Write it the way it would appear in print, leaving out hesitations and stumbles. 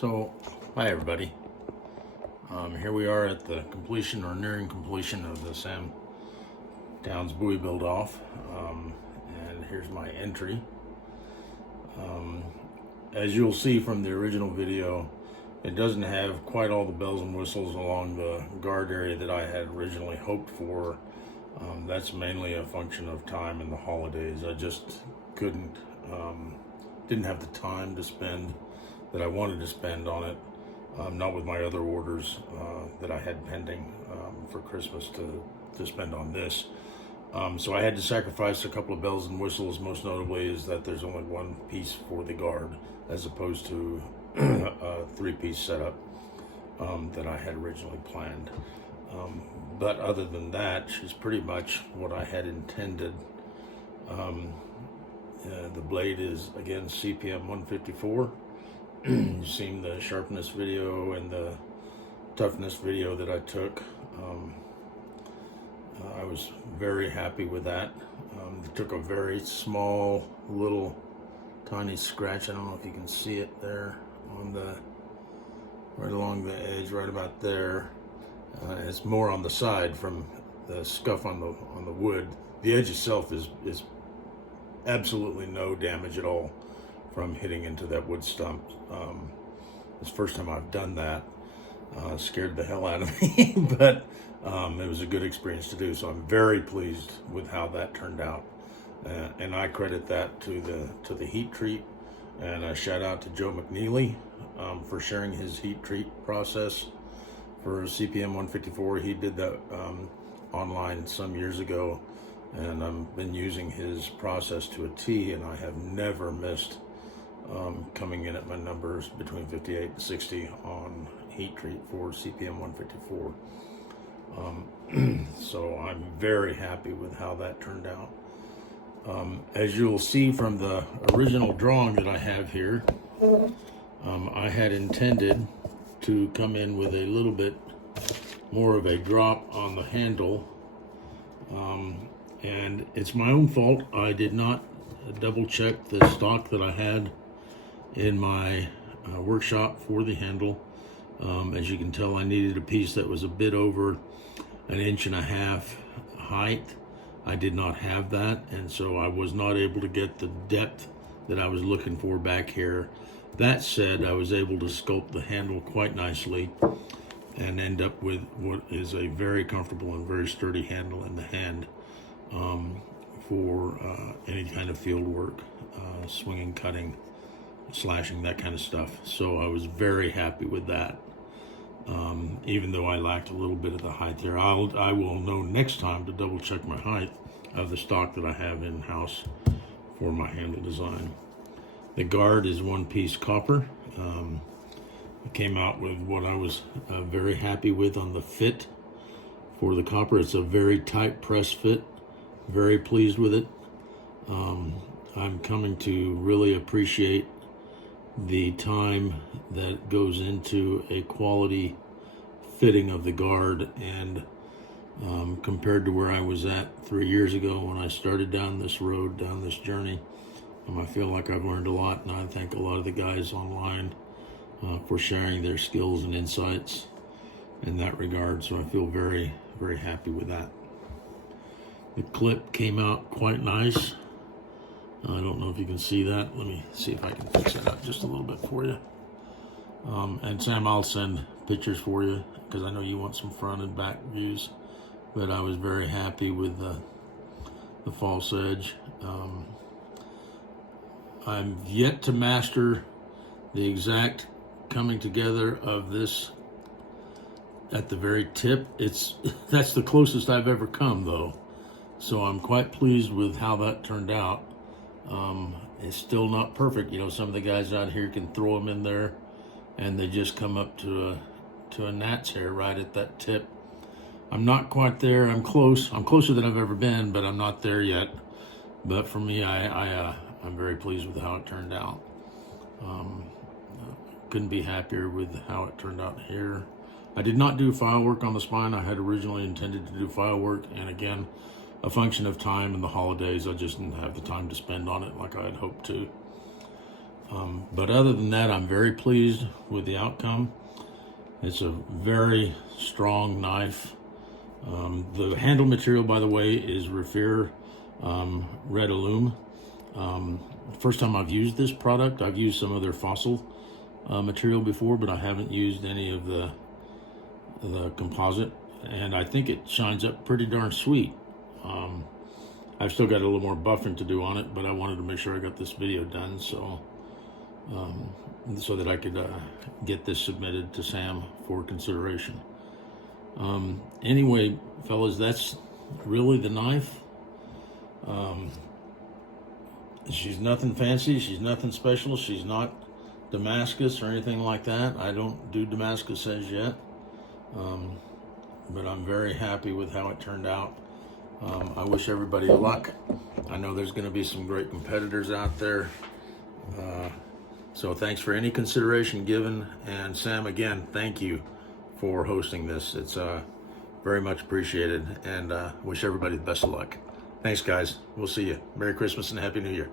So, hi everybody. Here we are at the completion or nearing completion of the Towns Bowie Build off. And here's my entry. As you'll see from the original video, it doesn't have quite all the bells and whistles along the guard area that I had originally hoped for. That's mainly a function of time and the holidays. I just didn't have the time to spend that I wanted to spend on it, not with my other orders that I had pending for Christmas to spend on this. So I had to sacrifice a couple of bells and whistles. Most notably is that there's only one piece for the guard as opposed to a three-piece setup that I had originally planned. But other than that, she's pretty much what I had intended. The blade is, again, CPM 154. You've seen the sharpness video and the toughness video that I took. I was very happy with that. It took a very small, little, tiny scratch. I don't know if you can see it there on right along the edge, right about there. It's more on the side from the scuff on the wood. The edge itself is absolutely no damage at all from hitting into that wood stump. It's the first time I've done that. Scared the hell out of me, but it was a good experience to do. So I'm very pleased with how that turned out, and I credit that to the heat treat. And a shout out to Joe McNeely for sharing his heat treat process for CPM 154. He did that online some years ago, and I've been using his process to a T, and I have never missed coming in at my numbers between 58 and 60 on heat treat for CPM 154. So I'm very happy with how that turned out. As you'll see from the original drawing that I have here, I had intended to come in with a little bit more of a drop on the handle, and it's my own fault. I did not double check the stock that I had in my workshop for the handle. As you can tell, I needed a piece that was a bit over 1.5 inches height. I did not have that, and so I was not able to get the depth that I was looking for back here. That said, I was able to sculpt the handle quite nicely and end up with what is a very comfortable and very sturdy handle in the hand for any kind of field work, swinging, cutting, slashing, that kind of stuff. So I was very happy with that, even though I lacked a little bit of the height there. I will know next time to double check my height of the stock that I have in-house for my handle design. The guard is one-piece copper. I came out with what I was very happy with on the fit for the copper. It's a very tight press fit. Very pleased with it. I'm coming to really appreciate the time that goes into a quality fitting of the guard, and compared to where I was at 3 years ago when I started down this road, down this journey, I feel like I've learned a lot, and I thank a lot of the guys online for sharing their skills and insights in that regard. So I feel very, very happy with that. The clip came out quite nice. I don't know if you can see that. Let me see if I can fix it up just a little bit for you. And Sam, I'll send pictures for you because I know you want some front and back views. But I was very happy with the false edge. I'm yet to master the exact coming together of this at the very tip. That's the closest I've ever come, though. So I'm quite pleased with how that turned out. It's still not perfect. You know, some of the guys out here can throw them in there and they just come up to a gnat's hair right at that tip. I'm not quite there. I'm close. I'm closer than I've ever been, but I'm not there yet. But for me, I'm very pleased with how it turned out. Couldn't be happier with how it turned out here. I did not do file work on the spine. I had originally intended to do file work, and again, a function of time and the holidays, I just didn't have the time to spend on it like I had hoped to. But other than that, I'm very pleased with the outcome. It's a very strong knife. The handle material, by the way, is Raffir Red Alume. First time I've used this product. I've used some of their fossil material before, but I haven't used any of the composite, and I think it shines up pretty darn sweet. I've still got a little more buffing to do on it, but I wanted to make sure I got this video done so that I could get this submitted to Sam for consideration. Anyway, fellas, that's really the knife. She's nothing fancy. She's nothing special. She's not Damascus or anything like that. I don't do Damascus as yet. But I'm very happy with how it turned out. I wish everybody luck. I know there's going to be some great competitors out there. So thanks for any consideration given. And Sam, again, thank you for hosting this. It's very much appreciated, and wish everybody the best of luck. Thanks, guys. We'll see you. Merry Christmas and Happy New Year.